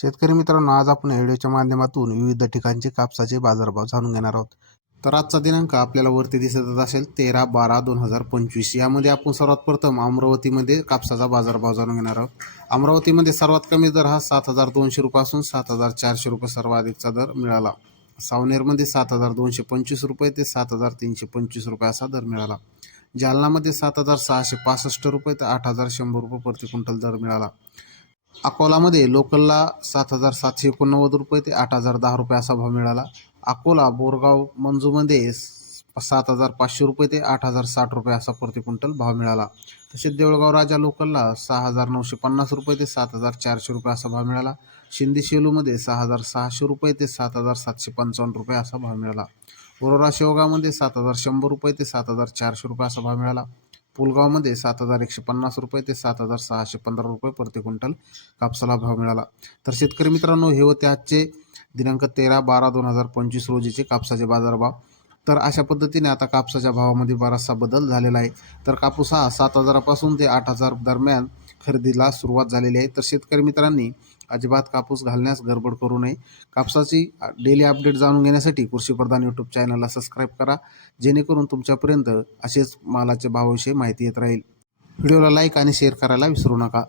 शेतकरी मित्रांनो, आज आपण व्हिडिओच्या माध्यमातून विविध ठिकाणचे कापसाचे बाजारभाव जाणून घेणार आहोत. तर आजचा दिनांक आपल्याला वरती दिसत असेल 13/12/2025. यामध्ये आपण सर्वात प्रथम अमरावतीमध्ये कापसाचा बाजारभाव जाणून घेणार आहोत. अमरावतीमध्ये सर्वात कमी दर हा 7,200 रुपयापासून 7,400 रुपये सर्वाधिकचा दर मिळाला. सावनेरमध्ये 7,225 रुपये ते 7,325 रुपये असा दर मिळाला. जालनामध्ये 7,665 रुपये ते 8,100 रुपये प्रति क्विंटल दर मिळाला. अकोलामध्ये लोकलला 7,789 रुपये ते 8,010 रुपये असा भाव मिळाला. अकोला बोरगाव मंजूमध्ये 7,500 रुपये ते 8,060 रुपये असा प्रति क्विंटल भाव मिळाला. तसेच देऊळगाव राजा लोकलला 6,950 रुपये ते 7,400 रुपये असा भाव मिळाला. शिंदे शेलूमध्ये 6,600 रुपये ते 7,755 रुपये असा भाव मिळाला. वरोरा शेवगावमध्ये 7,100 रुपये ते 7,400 रुपये असा भाव मिळाला. पुलगावमध्ये 7,150 रुपये ते 7,615 रुपये प्रति क्विंटल कापसाला भाव मिळाला. तर शेतकरी मित्रांनो, हे होते आजचे दिनांक 13/12/2025 रोजीचे कापसाचे बाजारभाव. तर अशा पद्धतीने आता कापसाच्या भावामध्ये बराचसा बदल झालेला आहे. तर कापूस हा 7,000 ते 8,000 दरम्यान खरेदीला सुरुवात झालेली आहे. तर शेतकरी मित्रांनी अजिबात कापूस घालण्यास गडबड करू नये. कापसाची डेली अपडेट जाणून घेण्यासाठी कृषीप्रधान यूट्यूब चॅनलला सबस्क्राईब करा, जेणेकरून तुमच्यापर्यंत असेच मालाच्या भावाविषयी माहिती येत राहील. व्हिडिओला लाईक आणि शेअर करायला विसरू नका.